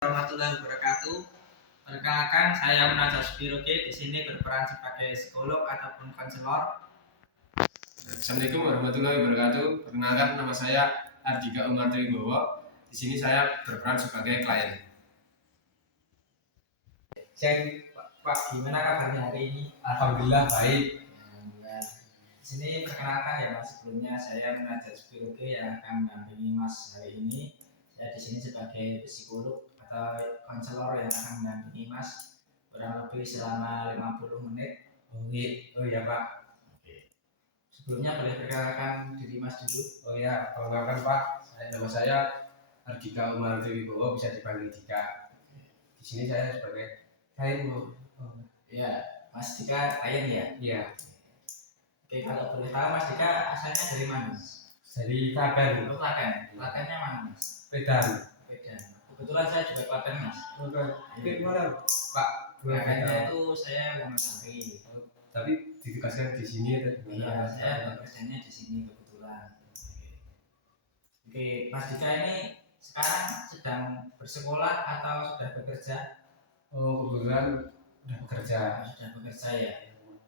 Warahmatullahi wabarakatuh. Perkenalkan, saya Munajat Subiroke. Di sini berperan sebagai psikolog ataupun konselor. Assalamualaikum warahmatullahi wabarakatuh. Perkenalkan, nama saya Ardika Umar Triwibowo. Di sini saya berperan sebagai klien. Jadi, Pak, gimana kabarnya hari ini? Alhamdulillah baik. Alhamdulillah. Di sini perkenalkan ya Mas, sebelumnya saya Munajat Subiroke yang akan mendampingi Mas hari ini. Saya di sini sebagai psikolog atau konselor yang akan mendampingi Mas kurang lebih selama 50 menit. Oh iya Pak. Sebelumnya boleh perkenalkan diri Mas dulu. Oh ya, perkenalkan Pak. Nama saya Ardika Umar Triwibowo, bisa dipanggil Dika. Di sini saya sebagai klien. Ya, Mas Dika klien ya? Iya. Oke, kalau boleh tahu Mas Dika asalnya dari mana? Dari Klaten. Oh, Klaten. Klatennya mana Mas? Medan. Medan. Kebetulan saya juga Klaten Mas. Oke. Gimana Pak? Klatennya itu saya Wonosari. Tapi ditugaskan di sini atau gimana? Iya, saya bekerjanya di sini kebetulan. Oke, Mas Dika ini sekarang sedang bersekolah atau sudah bekerja? Oh, kebetulan sudah bekerja. Sudah bekerja ya.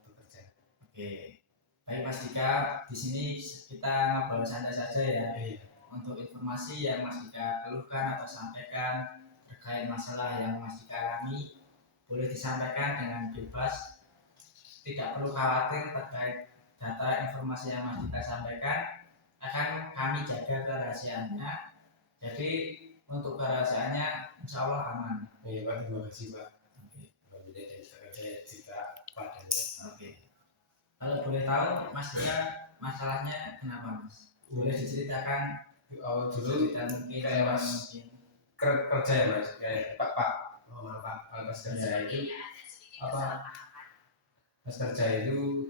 Bekerja. Oke. Baik Mas Dika, di sini kita ngobrol santai saja ya. Iya. Untuk informasi yang Mas Dika keluhkan atau sampaikan terkait masalah yang Mas Dika alami, boleh disampaikan dengan bebas, tidak perlu khawatir terkait data informasi yang Mas Dika sampaikan akan kami jaga kerahasiaannya. Jadi untuk kerahasiaannya insya Allah aman. Iya Pak, terima kasih Pak. Oke. Saya cerita padanya. Oke. Kalau boleh tahu Mas Dika masalahnya kenapa Mas? Boleh diceritakan? Dulu dan mungkin kayak Mas kerja ya Mas, kayak Pak maaf Pak, pas kerja itu apa? Pas kerja itu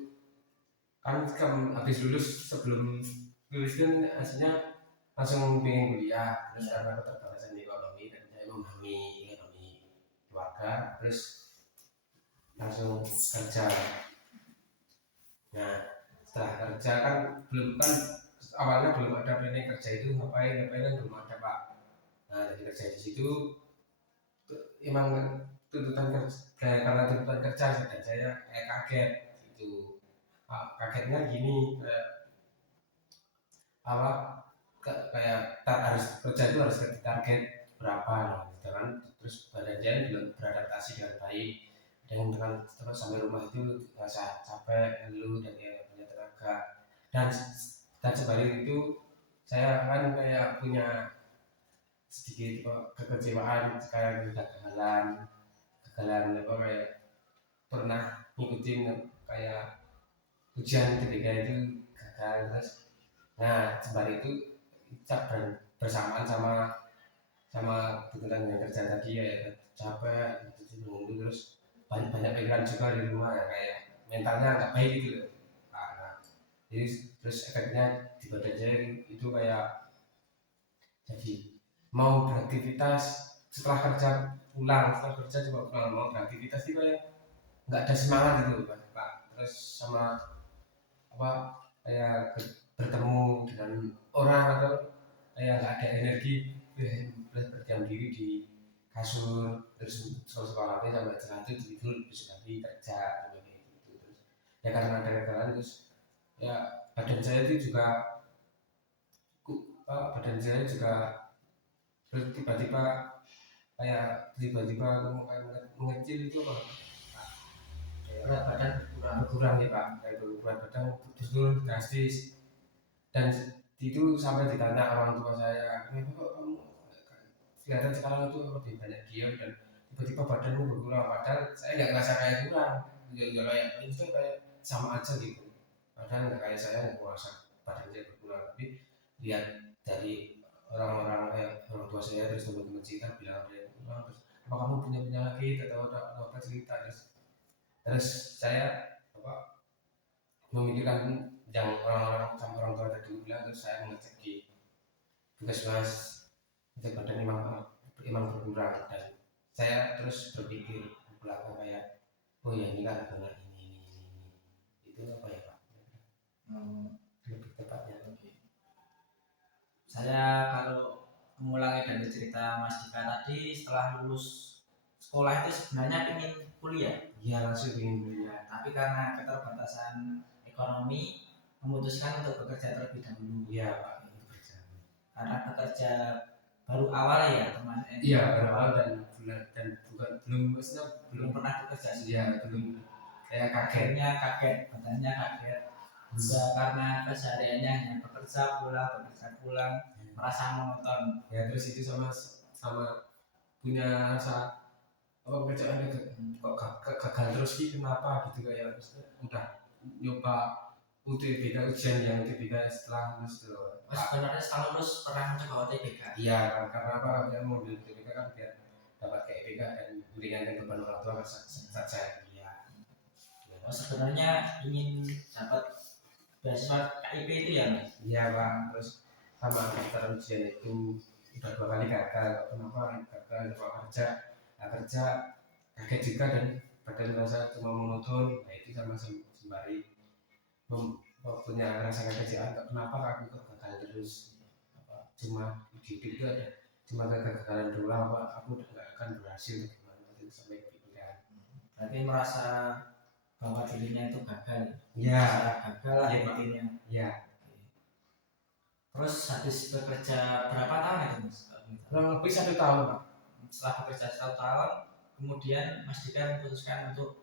kan habis lulus, sebelum lulus kan hasilnya langsung pengen kuliah, terus karena keterbatasan ekonomi dan saya memahami ekonomi keluarga, terus langsung kerja. Nah, setelah kerja kan awalnya belum ada planning kerja itu ngapain kan belum ada Pak. Nah, dari kerja di situ emang tuntutan kerja, karena tuntutan kerja dan saya kaget gitu. Kagetnya gini, kayak harus kerja itu harus target berapa gitu kan, terus badan saya belum beradaptasi dengan baik dengan terus sampai rumah itu rasa capek, ngeluh dan punya tenaga dan sebalik itu saya kan kayak punya sedikit kekecewaan kayak kegagalan apa kayak pernah ngikutin kayak ujian ketika itu gagal terus. Nah sebalik itu bersamaan sama tuntutan yang kerja tadi ya capek gitu menunggu, terus banyak pikiran juga di rumah ya, kayak mentalnya nggak baik gitu loh. Nah, jadi terus efeknya di badan saya itu kayak jadi mau beraktivitas setelah kerja coba pulang mau beraktivitas itu kayak nggak ada semangat gitu Pak. Terus sama apa kayak bertemu dengan orang atau kayak nggak ada energi, berdiam diri di kasur terus sekolah HP sampai terlanjur tidur terus lagi kerja kayak gitu. Terus ya karena ada kegagalan terus ya badan saya juga tiba-tiba mengecil itu apa? Berat badan berkurang ya Pak, kayak berat badan turun drastis dan itu sampai ditanya orang tua saya, kenapa kok kamu kelihatan sekarang itu lebih banyak diam dan tiba-tiba badanmu berkurang, padahal saya nggak ngerasa kayak kurang, kayak itu kayak sama aja gitu, padahal nggak kayak saya nggak merasa badan saya berkurang, tapi lihat dari orang tua saya terus teman-teman kita bilang ada yang kurang, terus apa kamu punya penyakit atau apa cerita, terus saya memikirkan yang orang tua tadi bilang, terus saya mengecek di puskesmas cek badan emang berkurang dan saya terus berpikir ke belakang kayak oh ya ini kan karena ini itu apa ya Pak? Lebih tepatnya saya kalau mengulangi dari cerita Mas Dika tadi, setelah lulus sekolah itu sebenarnya ingin kuliah. Iya langsung ingin kuliah. Tapi karena keterbatasan ekonomi memutuskan untuk bekerja terlebih dahulu. Iya Pak, itu bekerja. Karena bekerja baru awal ya teman. Iya baru awal dan bukan belum maksudnya belum pernah bekerja sih. Iya belum kayak Akhirnya kaget, badannya kaget. Juga karena kesehariannya hanya bekerja pulang, merasa monoton. Ya terus itu sama punya rasa apa pekerjaan kok gagal terus sih kenapa gitu kayak udah nyoba UTBK ujian yang UTBK setelah lulus tuh. Sebenarnya setelah lulus pernah mencoba UTBK. Iya karena apa dia mau ambil UTBK kan biar dapat kayak IPK dan meringankan beban orang tua saja. Iya. Sebenarnya ingin dapat beasiswa KIP itu ya Mas? Iya Pak, terus sama daftar ujian itu udah 2 kali gagal. Kenapa gagal kerja kaget juga dan badan merasa cuma monoton. Nah itu sama sembari punya rasa kekerjaan kenapa aku gagal terus cuma hidup itu ada cuma kegagalan dulu apa aku nggak akan berhasil gimana itu sampai pikiran. Berarti merasa bahwa dirinya itu gagal. Iya. Gagal lah intinya. Iya. Terus habis bekerja berapa tahun itu Mas? Kurang lebih 1 tahun Pak. Setelah bekerja 1 tahun, kemudian Mas Dika memutuskan untuk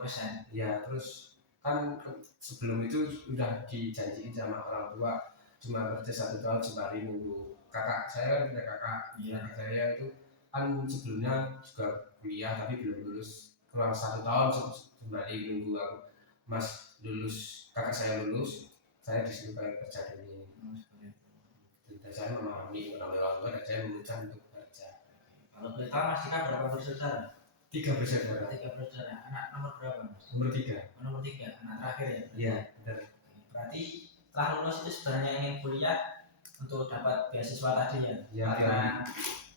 resign. Ya, terus kan sebelum itu sudah dijanjiin sama orang tua cuma kerja 1 tahun sembari nunggu kakak saya kan punya kakak. Iya. Kakak saya itu kan sebelumnya juga kuliah tapi belum lulus kurang 1 tahun sembari nunggu aku Mas lulus kakak saya lulus saya disuruh kerja dulu. Dan saya memahami orang tua dan saya memutuskan untuk kerja. Kalau boleh tahu Mas Dika berapa bersaudara? 3 bersaudara. 3 bersaudara. Anak nomor berapa Mas? Nomor 3. Nomor 3, anak terakhir ya? Iya, benar. Berarti setelah lulus itu sebenarnya ingin kuliah untuk dapat beasiswa tadi ya? Iya. Karena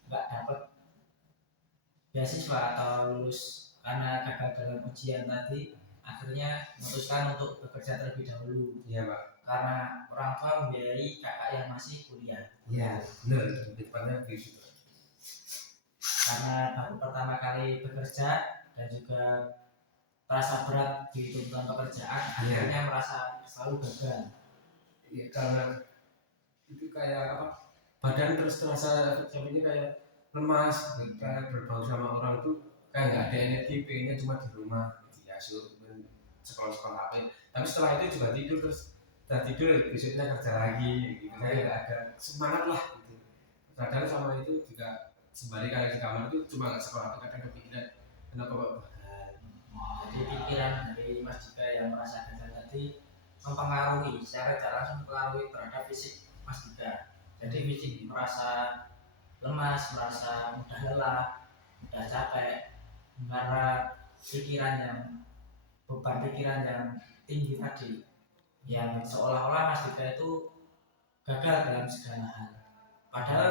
nggak dapat beasiswa atau lulus karena gagal dalam ujian tadi, akhirnya memutuskan untuk bekerja terlebih dahulu. Iya Pak. Karena orang tua membiayai kakak yang masih kuliah. Iya, benar. Depannya begitu. Karena baru pertama kali bekerja dan juga terasa berat di tuntutan pekerjaan, akhirnya merasa selalu gagal. Iya, karena itu kayak apa? Badan terus terasa sepertinya kayak lemas, kayak berbau sama orang itu kayak nggak ada energi, pengennya cuma di rumah, diasuh, sekolah apa. Tapi setelah itu juga tidur terus tidur besoknya kerja lagi, gitu. Kayak nggak ada semangat lah. Gitu. Kadang sama itu juga sembari kayak di kamar itu cuma nggak sekolah, kadang kepikiran kenapa kok. Jadi pikiran dari Mas Dika yang merasa gagal tadi mempengaruhi secara tidak langsung mempengaruhi terhadap fisik Mas Dika. Jadi fisik merasa lemas, merasa mudah lelah, mudah capek karena beban pikiran yang tinggi tadi, yang seolah-olah Mas Dika itu gagal dalam segala hal. Padahal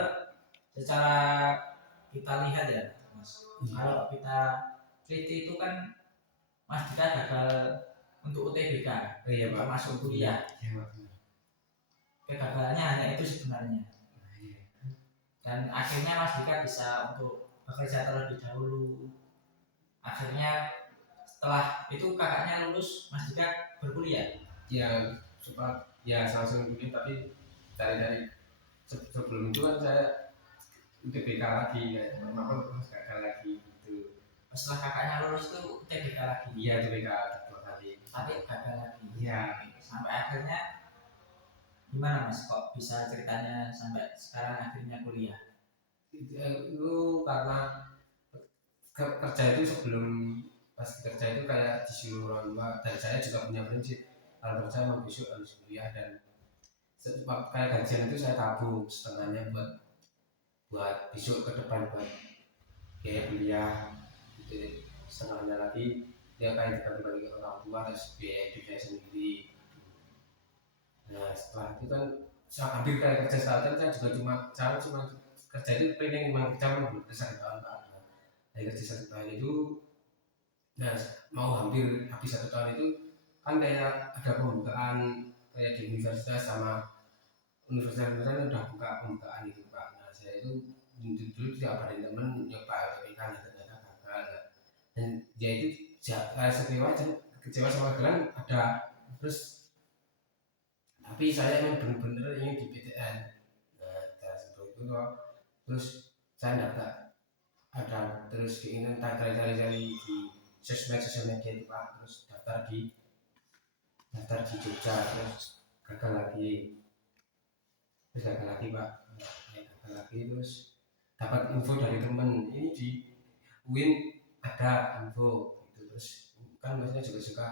secara kita lihat ya Mas, kalau kita teliti itu kan Mas Dika gagal untuk UTBK, Iya Pak. Masuk kuliah. Iya Pak. Kegagalannya hanya itu sebenarnya. Dan akhirnya Mas Dika bisa untuk bekerja terlebih dahulu. Akhirnya setelah itu kakaknya lulus, Mas Dika berkuliah. Ya, langsung kuliah tapi dari sebelum itu kan saya UTBK lagi ya, gagal lagi gitu. Setelah kakaknya lulus itu UTBK lagi. Iya, UTBK 2 kali. Tapi gagal lagi. Iya. Sampai akhirnya gimana Mas? Kok bisa ceritanya sampai sekarang akhirnya kuliah? Itu karena kerja itu sebelum pas kerja itu kayak disuruh orang tua dan saya juga punya prinsip kalau kerja memang besok harus kuliah dan kayak gajian itu saya tabung setengahnya buat besok ke depan buat biaya kuliah gitu, setengahnya lagi dia kayak dibagi ke orang tua terus biaya hidup saya sendiri. Nah setelah itu kan saya ambil kayak kerja starter saya juga cuma kerja itu pengen kerja belum kerja 1 tahun Pak. Dari kerja 1 tahun itu nah mau hampir habis 1 tahun itu kan kayak ada pembukaan kayak di universitas sama universitas udah buka pembukaan itu Pak. Nah saya itu dulu tidak ada teman nyoba UTBK ternyata gagal. Nah, dan dia itu saya kecewa sama gelang ada, terus tapi saya emang bener-bener ingin di PTN. Nah seperti itu loh. Terus saya daftar, ada terus keinginan cari-cari di sosial media itu Pak, terus daftar di Jogja, terus gagal lagi, Pak. Ya, gagal lagi, terus dapat info dari temen ini di UIN ada info gitu, terus kan maksudnya juga suka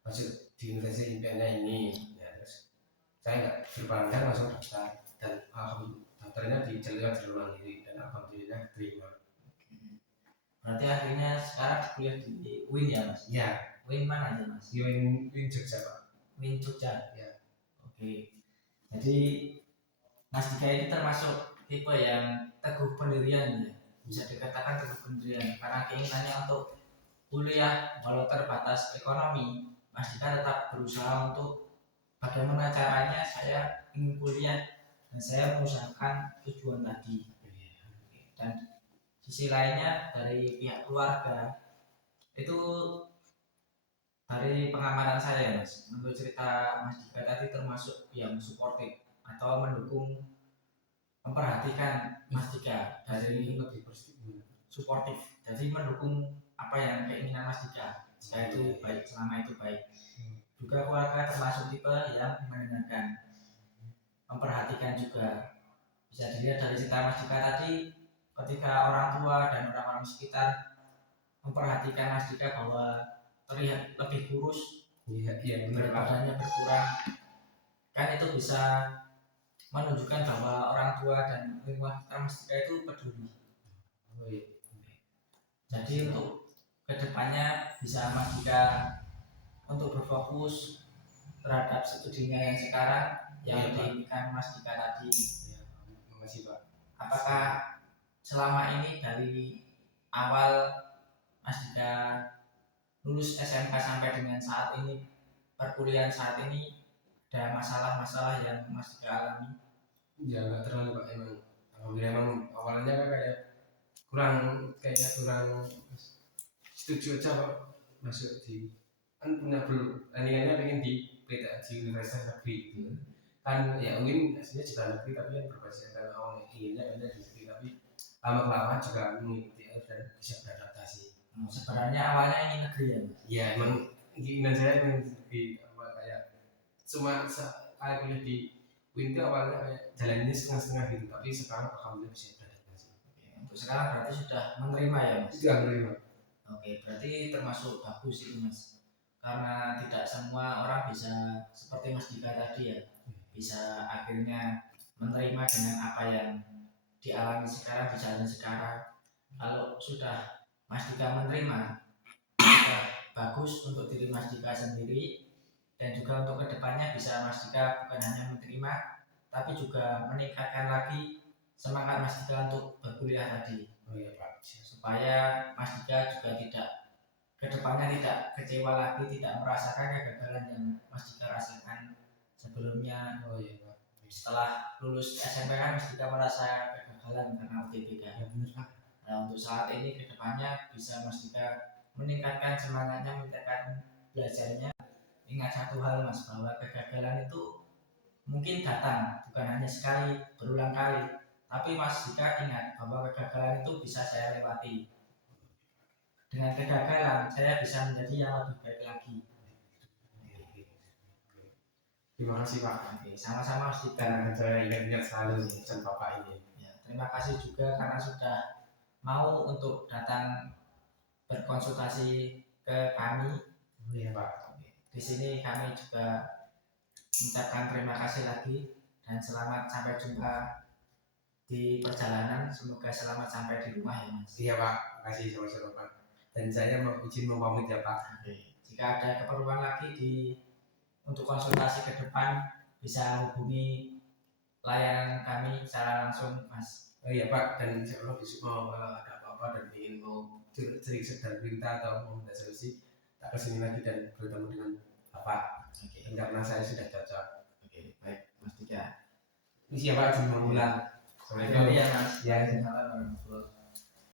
masuk di universitas impiannya ini ya, terus saya nggak berpandang langsung daftar, dan daftarnya di jalur mandiri dan alhamdulillah terima. Berarti akhirnya sekarang kuliah di UIN ya Mas? Ya. UIN mana aja Mas? UIN Jogja Pak. UIN Jogja. Ya. Oke. Jadi Mas Dika ini termasuk tipe yang teguh pendirian ya, bisa dikatakan teguh pendirian karena keinginannya untuk kuliah walau terbatas ekonomi. Mas Dika tetap berusaha untuk bagaimana caranya saya ingin kuliah dan saya mengusahakan tujuan tadi. Dan sisi lainnya dari pihak keluarga itu, dari pengamatan saya Mas, menurut cerita Mas Dika tadi termasuk yang suportif atau mendukung, memperhatikan Mas Dika dari suportif, jadi mendukung apa yang keinginan Mas Dika jika itu baik, selama itu baik. Juga keluarga termasuk tipe yang mendengarkan, memperhatikan juga. Bisa dilihat dari cerita Mas Dika tadi, ketika orang tua dan orang-orang sekitar memperhatikan Mas Dika bahwa terlihat lebih kurus, berat badannya berkurang, kan itu bisa menunjukkan bahwa orang tua dan lingkungan Mas Dika itu peduli. Jadi untuk kedepannya bisa Mas Dika untuk berfokus terhadap studinya yang sekarang yang diinginkan Mas Dika tadi. Makasih Pak. Apakah selama ini dari awal Mas Dika lulus SMK sampai dengan saat ini, perkuliahan saat ini, ada masalah-masalah yang Mas Dika alami? Ya nggak terlalu Pak, emang alhamdulillah emang awalnya kan kayak kurang setuju aja Pak masuk di, kan punya planningannya pengen di PTN di Universitas Negeri gitu kan, ya UIN aslinya juga negeri tapi yang berbasis karena awalnya inginnya ada di negeri, tapi lama-kelamaan juga mengikuti dan bisa beradaptasi. Sebenarnya awalnya ingin negeri ya? Ya emang keinginan saya ingin di kayak cuma kayak kuliah di UIN itu awalnya kayak jalannya setengah-setengah gitu, tapi sekarang alhamdulillah bisa beradaptasi. Untuk sekarang berarti sudah menerima ya Mas? Sudah menerima. Oke, berarti termasuk bagus itu Mas, karena tidak semua orang bisa seperti Mas Dika tadi ya, bisa akhirnya menerima dengan apa yang dialami sekarang, dijalani sekarang. Kalau sudah Mas Dika menerima, sudah bagus untuk diri Mas Dika sendiri, dan juga untuk kedepannya bisa Mas Dika bukan hanya menerima tapi juga meningkatkan lagi semangat Mas Dika untuk berkuliah tadi. Oh iya Pak. Supaya Mas Dika juga tidak kedepannya tidak kecewa lagi, tidak merasakan kegagalan yang Mas Dika rasakan sebelumnya. Oh iya Pak. Setelah lulus SMP kan Mas Dika merasa kegagalan karena UTBK. Ya benar Pak. Nah untuk saat ini kedepannya bisa Mas Dika meningkatkan semangatnya, meningkatkan belajarnya. Ingat satu hal Mas, bahwa kegagalan itu mungkin datang bukan hanya sekali, berulang kali. Tapi Mas Dika ingat bahwa kegagalan itu bisa saya lewati. Dengan kegagalan saya bisa menjadi yang lebih baik lagi. Terima kasih Pak. Oke, sama-sama Mas Dika. Dan saya ingat selalu pesan Bapak ini. Ya, terima kasih juga karena sudah mau untuk datang berkonsultasi ke kami. Iya Pak. Di sini kami juga mengucapkan terima kasih lagi dan selamat sampai jumpa di perjalanan. Semoga selamat sampai di rumah ya Mas. Iya Pak, makasih sama-sama Pak. Dan saya mau izin mau pamit ya Pak. Jika ada keperluan lagi untuk konsultasi ke depan bisa hubungi layanan kami secara langsung Mas. Oh iya Pak, dan insya Allah besok mau kalau ada apa-apa dan ingin mau sering sedang minta atau mau minta solusi, tak kesini lagi dan bertemu dengan Bapak. Karena saya sudah cocok. Baik Mas Dika. Isi ya Pak Jumlah Bulan. Berarti ya Mas. Ya. Assalamualaikum warahmatullahi wabarakatuh.